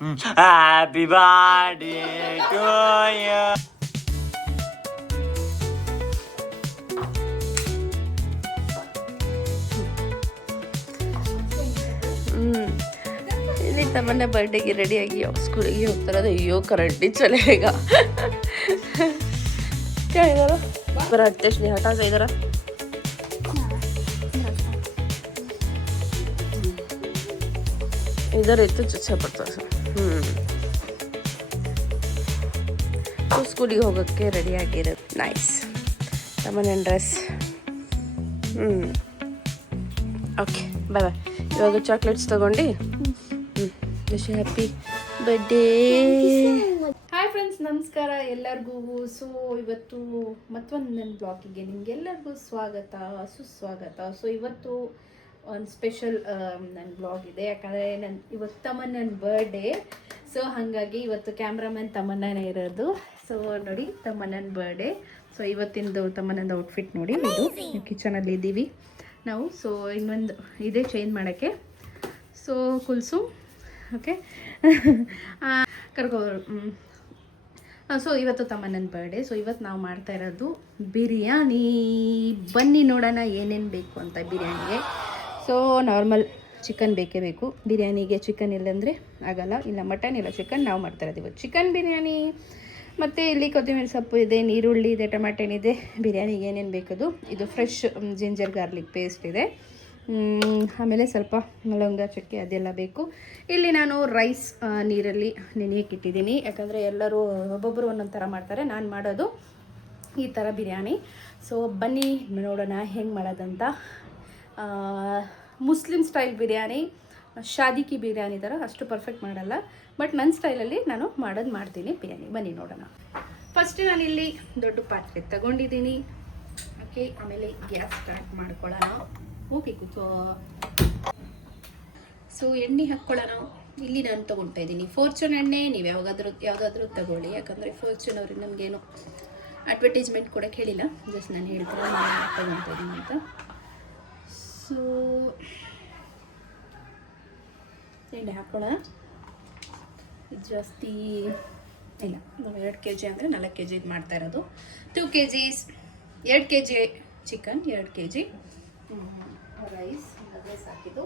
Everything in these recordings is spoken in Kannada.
Happy birthday to you. ಇಲ್ಲಿ ತಮ್ಮನ್ನ ಬರ್ಡೇಗೆ ರೆಡಿಯಾಗಿ ಸ್ಕೂಲಿಗೆ ಹೋಗ್ತಾರದು. ಅಯ್ಯೋ ಕರೆಂಟಿ ಚಲೇಗ क्या इधर बड़ा अत्यश नहीं हटा इधर इधर इतना अच्छा पड़ता है तो ಸ್ಕೂಲಿಗೆ ಹೋಗೋಕ್ಕೆ ರೆಡಿ ಆಗಿರೋದು. ನೈಸ್ ತಮ್ಮನ ಡ್ರೆಸ್. ಓಕೆ ಬಾಯ್ ಬಾಯ್. ಇವಾಗ ಚಾಕ್ಲೇಟ್ಸ್ ತಗೊಂಡು wish happy birthday. Hi friends, ನಮಸ್ಕಾರ ಎಲ್ಲರಿಗೂ. ಸೊ ಇವತ್ತು ಮತ್ತೊಂದು ನನ್ನ ಬ್ಲಾಗಿಗೆ ನಿಮಗೆಲ್ಲರಿಗೂ ಸ್ವಾಗತ ಸುಸ್ವಾಗತ. ಸೊ ಇವತ್ತು ಒಂದು ಸ್ಪೆಷಲ್ ನನ್ನ ಬ್ಲಾಗ್ ಇದೆ, ಯಾಕಂದರೆ ಇವತ್ತು ತಮ್ಮನ ಬರ್ಡೇ. ಸೊ ಹಾಗಾಗಿ ಇವತ್ತು ಕ್ಯಾಮ್ರಾಮನ್ ತಮ್ಮನೇ ಇರೋದು. ಸೊ ನೋಡಿ ತಮ್ಮನ ಬರ್ಡೇ. ಸೊ ಇವತ್ತಿಂದು ತಮ್ಮನಂದು ಔಟ್ಫಿಟ್ ನೋಡಿ. ಇದು ಕಿಚನಲ್ಲಿ ಇದ್ದೀವಿ ನಾವು. ಸೊ ಇನ್ನೊಂದು ಇದೇ ಚೇಂಜ್ ಮಾಡೋಕ್ಕೆ. ಸೊ ಕುಲ್ಸು ಓಕೆ ಕರ್ಕೋರು. ಸೊ ಇವತ್ತು ತಮ್ಮನ ಬರ್ಡೇ. ಸೊ ಇವತ್ತು ನಾವು ಮಾಡ್ತಾ ಇರೋದು ಬಿರಿಯಾನಿ. ಬನ್ನಿ ನೋಡೋಣ ಏನೇನು ಬೇಕು ಅಂತ ಬಿರಿಯಾನಿಗೆ. ಸೊ ನಾರ್ಮಲ್ ಚಿಕನ್ ಬೇಕೇ ಬೇಕು ಬಿರಿಯಾನಿಗೆ. ಚಿಕನ್ ಇಲ್ಲಂದರೆ ಆಗಲ್ಲ, ಇಲ್ಲ ಮಟನ್ ಇಲ್ಲ ಚಿಕನ್. ನಾವು ಮಾಡ್ತಾ ಇರೋದು ಇವತ್ತು ಚಿಕನ್ ಬಿರಿಯಾನಿ. ಮತ್ತು ಇಲ್ಲಿ ಕೊತ್ತಂಬರಿ ಸೊಪ್ಪು ಇದೆ, ನೀರುಳ್ಳಿ ಇದೆ, ಟೊಮ್ಯಾಟೊ ಇದೆ. ಬಿರಿಯಾನಿಗೆ ಏನೇನು ಬೇಕದು. ಇದು ಫ್ರೆಶ್ ಜಿಂಜರ್ ಗಾರ್ಲಿಕ್ ಪೇಸ್ಟ್ ಇದೆ. ಆಮೇಲೆ ಸ್ವಲ್ಪ ಲವಂಗ ಚಕ್ಕೆ ಅದೆಲ್ಲ ಬೇಕು. ಇಲ್ಲಿ ನಾನು ರೈಸ್ ನೀರಲ್ಲಿ ನೆನೆಯಕ್ಕೆ ಇಟ್ಟಿದ್ದೀನಿ, ಯಾಕಂದರೆ ಎಲ್ಲರೂ ಒಬ್ಬೊಬ್ಬರು ಒಂದೊಂದು ಥರ ಮಾಡ್ತಾರೆ. ನಾನು ಮಾಡೋದು ಈ ಥರ ಬಿರಿಯಾನಿ. ಸೊ ಬನ್ನಿ ನೋಡೋಣ ಹೆಂಗೆ ಮಾಡೋದಂತ. ಮುಸ್ಲಿಂ ಸ್ಟೈಲ್ ಬಿರಿಯಾನಿ, ಶಾದಿಕಿ ಬಿರಿಯಾನಿ ಥರ ಅಷ್ಟು ಪರ್ಫೆಕ್ಟ್ ಮಾಡಲ್ಲ, ಬಟ್ ನನ್ನ ಸ್ಟೈಲಲ್ಲಿ ನಾನು ಮಾಡ್ತೀನಿ ಬಿರಿಯಾನಿ. ಬನ್ನಿ ನೋಡೋಣ. ಫಸ್ಟ್ ನಾನಿಲ್ಲಿ ದೊಡ್ಡ ಪಾತ್ರೆ ತಗೊಂಡಿದ್ದೀನಿ. ಓಕೆ, ಆಮೇಲೆ ಗ್ಯಾಸ್ ಸ್ಟಾರ್ಟ್ ಮಾಡ್ಕೊಳ್ಳೋಣ. ಓಕೆ ಕೂತು. ಸೊ ಎಣ್ಣೆ ಹಾಕ್ಕೊಳ್ಳೋಣ. ಇಲ್ಲಿ ನಾನು ತೊಗೊಳ್ತಾ ಇದ್ದೀನಿ ಫಾರ್ಚೂನ್ ಎಣ್ಣೆ. ನೀವು ಯಾವುದಾದ್ರೂ ತಗೊಳ್ಳಿ, ಯಾಕಂದರೆ ಫಾರ್ಚೂನ್ ಅವ್ರಿಗೆ ನಮಗೇನು ಅಡ್ವರ್ಟೈಸ್ಮೆಂಟ್ ಕೊಡೋಕ್ಕೆ ಹೇಳಿಲ್ಲ, ಜಸ್ಟ್ ನಾನು ಹೇಳ್ತೀನಿ ತೊಗೊಳ್ತಾ ಇದ್ದೀನಿ ಅಂತ. ಸೊ ಎಣ್ಣೆ ಹಾಕ್ಕೊಳ್ಳೋಣ. ಜಾಸ್ತಿ ಇಲ್ಲ, ನಾವು 2 kg ಅಂದರೆ 4 kg ಇದು ಮಾಡ್ತಾ ಇರೋದು. 2 kg 2 kg chicken, 2 kg rice ಹಾಕಿದ್ದು.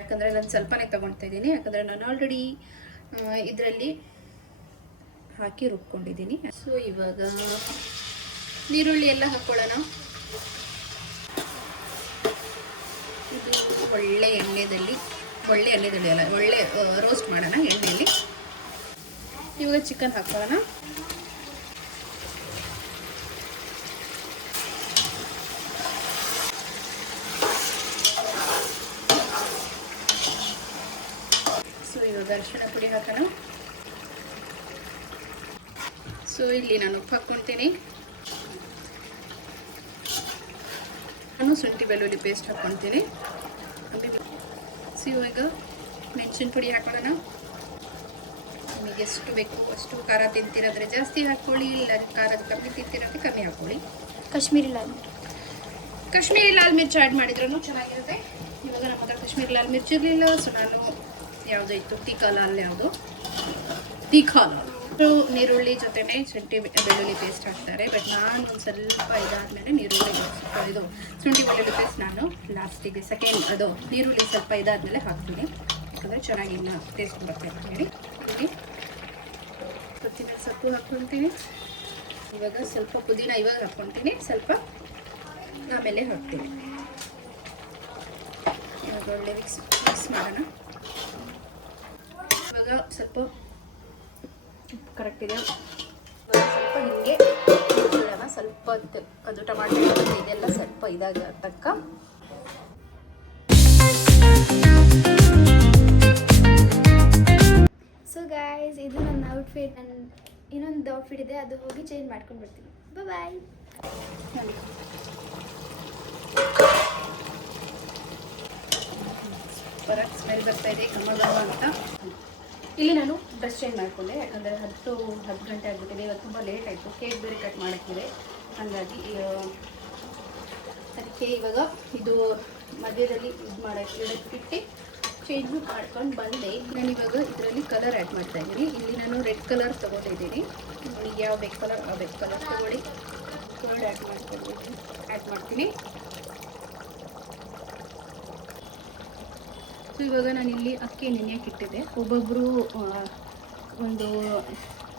ಯಾಕಂದರೆ ನಾನು ಸ್ವಲ್ಪನೇ ತೊಗೊಳ್ತಾ ಇದ್ದೀನಿ, ಯಾಕಂದರೆ ನಾನು ಆಲ್ರೆಡಿ ಇದರಲ್ಲಿ ಹಾಕಿ ರುಬ್ಕೊಂಡಿದ್ದೀನಿ. ಸೊ ಇವಾಗ ನೀರುಳ್ಳಿ ಎಲ್ಲ ಹಾಕ್ಕೊಳ್ಳೋಣ. ಇದು ಒಳ್ಳೆ ಎಣ್ಣೆಯಲ್ಲಿ ಅಲ್ಲ, ಒಳ್ಳೆ ರೋಸ್ಟ್ ಮಾಡೋಣ ಎಣ್ಣೆಯಲ್ಲಿ. ಇವಾಗ ಚಿಕನ್ ಹಾಕ್ಕೊಳ್ಳೋಣ. ಸೊ ಇವಾಗ ಅರಿಶಿಣ ಪುಡಿ ಹಾಕೋಣ. ಸೊ ಇಲ್ಲಿ ನಾನು ಉಪ್ಪು ಹಾಕ್ಕೊಳ್ತೀನಿ. ನಾನು ಶುಂಠಿ ಬೆಳ್ಳುಳ್ಳಿ ಪೇಸ್ಟ್ ಹಾಕ್ಕೊಳ್ತೀನಿ. ಸೊ ಇವಾಗ ಮೆಣಸಿನ ಪುಡಿ ಹಾಕೊಳ್ಳೋಣ. ನಿಮಗೆ ಎಷ್ಟು ಬೇಕು ಅಷ್ಟು. ಖಾರ ತಿಂತಿರೋದ್ರೆ ಜಾಸ್ತಿ ಹಾಕ್ಕೊಳ್ಳಿ, ಇಲ್ಲ ಖಾರದ ಕಮ್ಮಿ ತಿಂತಿರೋದ್ರೆ ಕಮ್ಮಿ ಹಾಕ್ಕೊಳ್ಳಿ. ಕಾಶ್ಮೀರಿ ಲಾಲ್ ಮಿರ್ಚ್ ಆ್ಯಡ್ ಮಾಡಿದ್ರೂ ಚೆನ್ನಾಗಿರುತ್ತೆ. ಇವಾಗ ನಮ್ಮ ಹತ್ರ ಕಾಶ್ಮೀರಿ ಲಾಲ್ ಮಿರ್ಚ್ ಇರಲಿಲ್ಲ, ಸೊ ನಾನು ಯಾವುದೋ ಇತ್ತು ತೀಖಾ ಲಾಲ್ ನೀರುಳ್ಳಿ ಜೊತೆನೇ ಶುಂಠಿ ಬೆಳ್ಳುಳ್ಳಿ ಪೇಸ್ಟ್ ಹಾಕ್ತಾರೆ. ಬಟ್ ನಾನು ಒಂದು ಸ್ವಲ್ಪ ಇದಾದಮೇಲೆ ಇದು ಶುಂಠಿ ಬೆಳ್ಳುಳ್ಳಿ ಪೇಸ್ಟ್ ನಾನು ಲಾಸ್ಟಿಗೆ ಅದು ನೀರುಳ್ಳಿ ಸ್ವಲ್ಪ ಇದಾದಮೇಲೆ ಹಾಕ್ತೀನಿ, ಯಾಕಂದರೆ ಚೆನ್ನಾಗಿ ಇನ್ನು ಟೇಸ್ಟ್ ಬರುತ್ತೆ ಅಂತ ಹೇಳಿ. ಇಲ್ಲಿ ಕೊತ್ತಂಬರಿ ಸೊಪ್ಪು ಹಾಕ್ಕೊಳ್ತೀನಿ. ಇವಾಗ ಸ್ವಲ್ಪ ಪುದೀನ ಇವಾಗ ಹಾಕ್ಕೊಳ್ತೀನಿ, ಸ್ವಲ್ಪ ಆಮೇಲೆ ಹಾಕ್ತೀನಿ. ಇವಾಗ ಒಳ್ಳೆ ಮಿಕ್ಸ್ ಮಾಡೋಣ. ಇವಾಗ ಸ್ವಲ್ಪ ಉಪ್ಪು ಕರೆಕ್ಟ್ ಇದೆ. ಸ್ವಲ್ಪ ಹಿಂಗೆ ಇಡೋಣ. ಸ್ವಲ್ಪ ಅದು ಟೊಮಾಟೊ ಇದೆಲ್ಲ ಸ್ವಲ್ಪ ಇದಾಗ ತಕ್ಕ. ಸೊ ಗಾಯ್ಸ್, ಇದು ನನ್ನ ಔಟ್ಫಿಟ್. ನನ್ನ ಇನ್ನೊಂದು ಔಟ್ಫಿಟ್ ಇದೆ, ಅದು ಹೋಗಿ ಚೇಂಜ್ ಮಾಡ್ಕೊಂಡು ಬರ್ತೀನಿ. ಬಾಯ್. ಹೊರಗೆ ಸ್ಮೆಲ್ ಬರ್ತಾ ಇದೆ ಘಮ ಅಂತ. ಇಲ್ಲಿ ನಾನು ಡ್ರೆಸ್ ಚೇಂಜ್ ಮಾಡಿಕೊಂಡೆ, ಯಾಕಂದರೆ 10 ಗಂಟೆ ಆಗಿಬಿಟ್ಟಿದೆ. ಇವತ್ತು ತುಂಬ ಲೇಟ್ ಆಯಿತು, ಕೇಕ್ ಬೇರೆ ಕಟ್ ಮಾಡೋಕ್ಕಿದೆ. ಹಾಗಾಗಿ ಅದಕ್ಕೆ ಇವಾಗ ಇದು ಮಧ್ಯದಲ್ಲಿ ಇದು ಮಾಡೋಕ್ಕೆ ಇಟ್ಟು ಚೇಂಜ್ ಮಾಡ್ಕೊಂಡು ಬಂದೆ. ನಾನು ಇವಾಗ ಇದರಲ್ಲಿ ಕಲರ್ ಆ್ಯಡ್ ಮಾಡ್ತಾ ಇದ್ದೀನಿ. ಇಲ್ಲಿ ನಾನು ರೆಡ್ ಕಲರ್ ತೊಗೊಂಡಿದ್ದೀನಿ. ನಿಮಗೆ ಯಾವ ಬೇಕು ಕಲರ್ ಆ ಬೇಕು ಕಲರ್ ತೊಗೊಳ್ಳಿ. ಕಲರ್ ಆ್ಯಡ್ ಮಾಡ್ತೀನಿ. ಸೊ ಇವಾಗ ನಾನು ಇಲ್ಲಿ ಅಕ್ಕಿ ನೆನೆಯಕ್ಕೆ ಇಟ್ಟಿದ್ದೆ. ಒಬ್ಬೊಬ್ಬರು ಒಂದು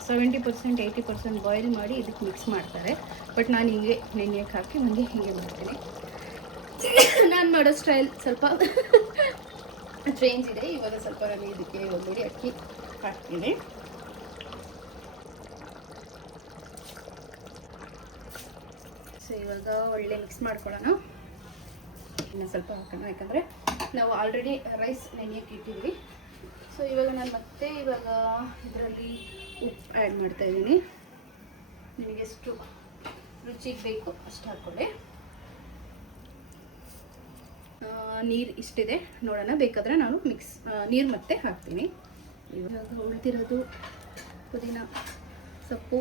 70% 80% ಬಾಯ್ಲ್ ಮಾಡಿ ಇದಕ್ಕೆ ಮಿಕ್ಸ್ ಮಾಡ್ತಾರೆ. ಬಟ್ ನಾನು ಹೀಗೆ ನೆನೆಯಕ್ಕೆ ಹಾಕಿ ನನಗೆ ಹೀಗೆ ಮಾಡ್ತೀನಿ. ನಾನು ಮಾಡೋ ಸ್ಟೈಲ್ ಸ್ವಲ್ಪ ಚೇಂಜ್ ಇದೆ. ಇವಾಗ ಸ್ವಲ್ಪ ನಾನು ಇದಕ್ಕೆ ಒಂದೂಡಿ ಅಕ್ಕಿ ಹಾಕ್ತೀನಿ. ಸೊ ಇವಾಗ ಒಳ್ಳೆ ಮಿಕ್ಸ್ ಮಾಡ್ಕೊಳ್ಳೋಣ. ಇನ್ನು ಸ್ವಲ್ಪ ಹಾಕೋಣ, ಯಾಕಂದರೆ ನಾವು ಆಲ್ರೆಡಿ ರೈಸ್ ನೆನೆಯಕ್ಕೆ ಇಟ್ಟಿದ್ವಿ. ಸೊ ಇವಾಗ ನಾನು ಮತ್ತೆ ಇವಾಗ ಇದರಲ್ಲಿ ಉಪ್ಪು ಆ್ಯಡ್ ಮಾಡ್ತಾ ಇದ್ದೀನಿ. ನಿಮಗೆ ಎಷ್ಟು ರುಚಿಗೆ ಬೇಕು ಅಷ್ಟು ಹಾಕ್ಕೊಳ್ಳಿ. ನೀರು ಇಷ್ಟಿದೆ ನೋಡೋಣ, ಬೇಕಾದರೆ ನಾನು ನೀರು ಮತ್ತೆ ಹಾಕ್ತೀನಿ. ಇವಾಗ ಉಳಿದಿರೋದು ಪುದೀನ ಸೊಪ್ಪು,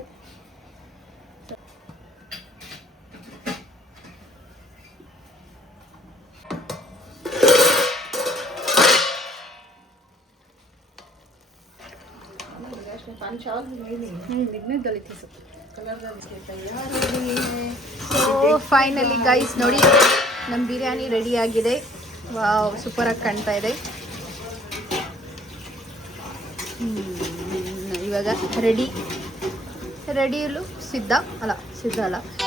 ಸೊ ಫೈನಲಿ ಗೈಸ್ ನೋಡಿ, ನಮ್ಮ ಬಿರಿಯಾನಿ ರೆಡಿ ಆಗಿದೆ. ವಾವ್, ಸೂಪರಾಗಿ ಕಾಣ್ತಾ ಇದೆ. ಇವಾಗ ರೆಡಿಯಲ್ಲೂ ಸಿದ್ಧ ಅಲ್ಲ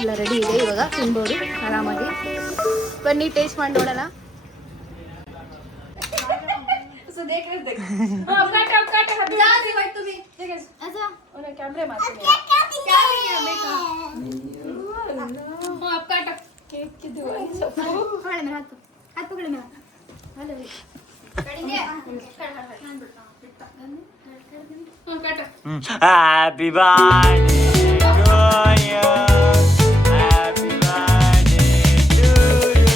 ಎಲ್ಲ ರೆಡಿ ಇದೆ. ಇವಾಗ ತಿನ್ಬೋದು ಆರಾಮಾಗಿ. ಬನ್ನಿ ಟೇಸ್ಟ್ ಮಾಡಿ ನೋಡೋಣ. Happy birthday to you. Happy birthday to you.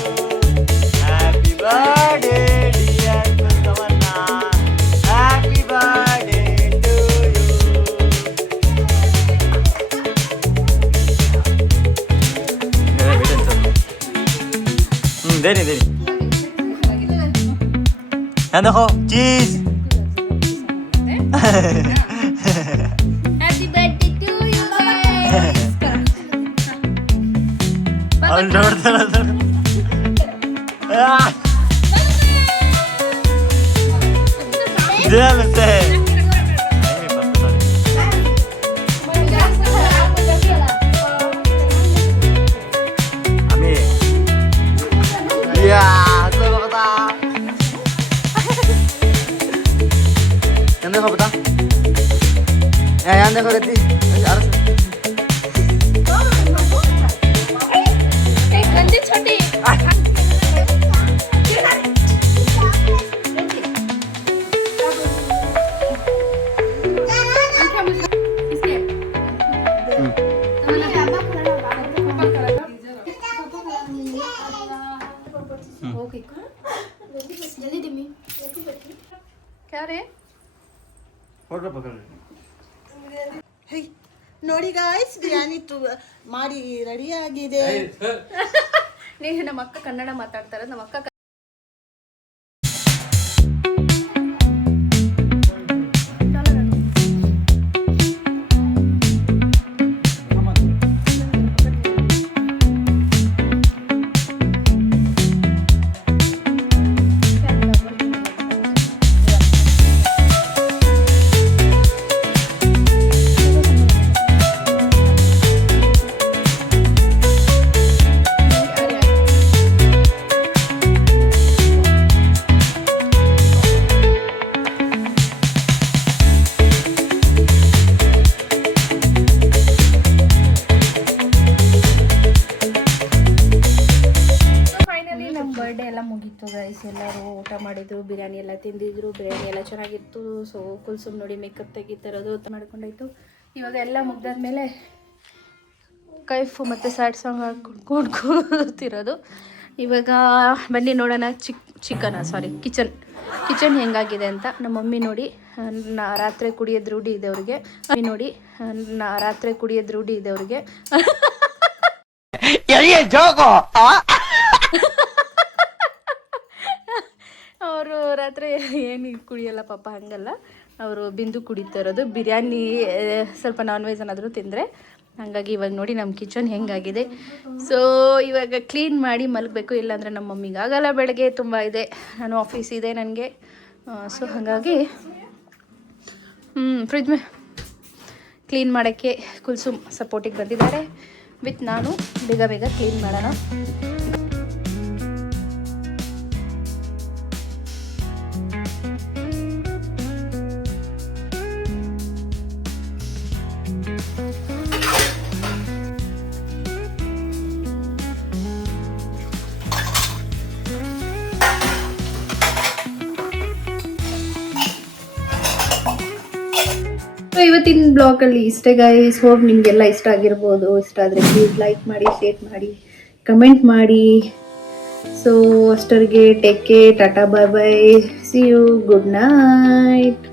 Happy birthday dear Tamanna. Happy birthday to you. देनी देखो चीज. Happy birthday to you guys. देखो बता यहाँ देखो रहती गंदी छोटी क्या रे फोटो पकड़ ನೋಡಿ ಗಾಯ್ಸ್, ಬಿರಿಯಾನಿ ಮಾಡಿ ರೆಡಿ ಆಗಿದೆ. ನೀವು ನಮ್ಮ ಅಕ್ಕ ಕನ್ನಡ ಮಾತಾಡ್ತಾರೆ. ನಮ್ಮ ಅಕ್ಕ ಬರ್ಡೇ ಎಲ್ಲ ಮುಗೀತು ಗೈಸ್. ಎಲ್ಲರೂ ಊಟ ಮಾಡಿದ್ರು, ಬಿರಿಯಾನಿ ಎಲ್ಲ ತಿಂದಿದ್ರು. ಬಿರಿಯಾನಿ ಎಲ್ಲ ಚೆನ್ನಾಗಿತ್ತು. ಸೊ ಕುಲ್ಸುಮ್ ನೋಡಿ ಮೇಕಪ್ ತೆಗಿತಿರೋದು ಮಾಡ್ಕೊಂಡಾಯ್ತು. ಇವಾಗ ಎಲ್ಲ ಮುಗ್ದಾದ್ಮೇಲೆ ಕೈಫು ಮತ್ತು ಸ್ಯಾಡ್ ಸಾಂಗ್ ಹಾಕೊಂಡು ಕೂತಿರೋದು. ಇವಾಗ ಬನ್ನಿ ನೋಡೋಣ ಕಿಚನ್ ಹೆಂಗಾಗಿದೆ ಅಂತ. ನಮ್ಮ ಮಮ್ಮಿ ನೋಡಿ ರಾತ್ರಿ ಕುಡಿಯೋದು ರೂಢಿ ಇದೆ ಅವ್ರಿಗೆ. ರಾತ್ರಿ ಕುಡಿಯೋದು ರೂಢಿ ಇದೆ ಅವ್ರಿಗೆ. ಅವರು ಮಾತ್ರ ಏನು ಕುಡಿಯಲ್ಲ ಪಾಪ, ಹಂಗಲ್ಲ. ಅವರು ಬಿಂದು ಕುಡಿತಾ ಇರೋದು ಬಿರಿಯಾನಿ, ಸ್ವಲ್ಪ ನಾನ್ ವೆಜ್ ಏನಾದರೂ ತಿಂದರೆ. ಹಾಗಾಗಿ ಇವಾಗ ನೋಡಿ ನಮ್ಮ ಕಿಚನ್ ಹೆಂಗಾಗಿದೆ. ಸೊ ಇವಾಗ ಕ್ಲೀನ್ ಮಾಡಿ ಮಲಗಬೇಕು, ಇಲ್ಲಾಂದರೆ ನಮ್ಮ ಮಮ್ಮಿಗೆ ಆಗಲ್ಲ. ಬೆಳಗ್ಗೆ ತುಂಬ ಇದೆ, ನಾನು ಆಫೀಸ್ ಇದೆ ನನಗೆ. ಸೊ ಹಾಗಾಗಿ ಫ್ರಿಜ್ ಕ್ಲೀನ್ ಮಾಡೋಕ್ಕೆ ಕುಲ್ಸುಮ್ ಸಪೋರ್ಟಿಗೆ ಬಂದಿದ್ದಾರೆ. ವಿತ್ ನಾನು ಬೇಗ ಬೇಗ ಕ್ಲೀನ್ ಮಾಡೋಣ. ಇವತ್ತಿನ ಬ್ಲಾಗಲ್ಲಿ ಇಷ್ಟೇ ಗೈಸ್. ಹೋಪ್ ನಿಮಗೆಲ್ಲ ಇಷ್ಟ ಆಗಿರ್ಬೋದು. ಇಷ್ಟ ಆದರೆ ಪ್ಲೀಸ್ ಲೈಕ್ ಮಾಡಿ, ಶೇರ್ ಮಾಡಿ, ಕಮೆಂಟ್ ಮಾಡಿ. ಸೊ ಅಷ್ಟರಿಗೆ take care, tata, bye bye, see you, good night.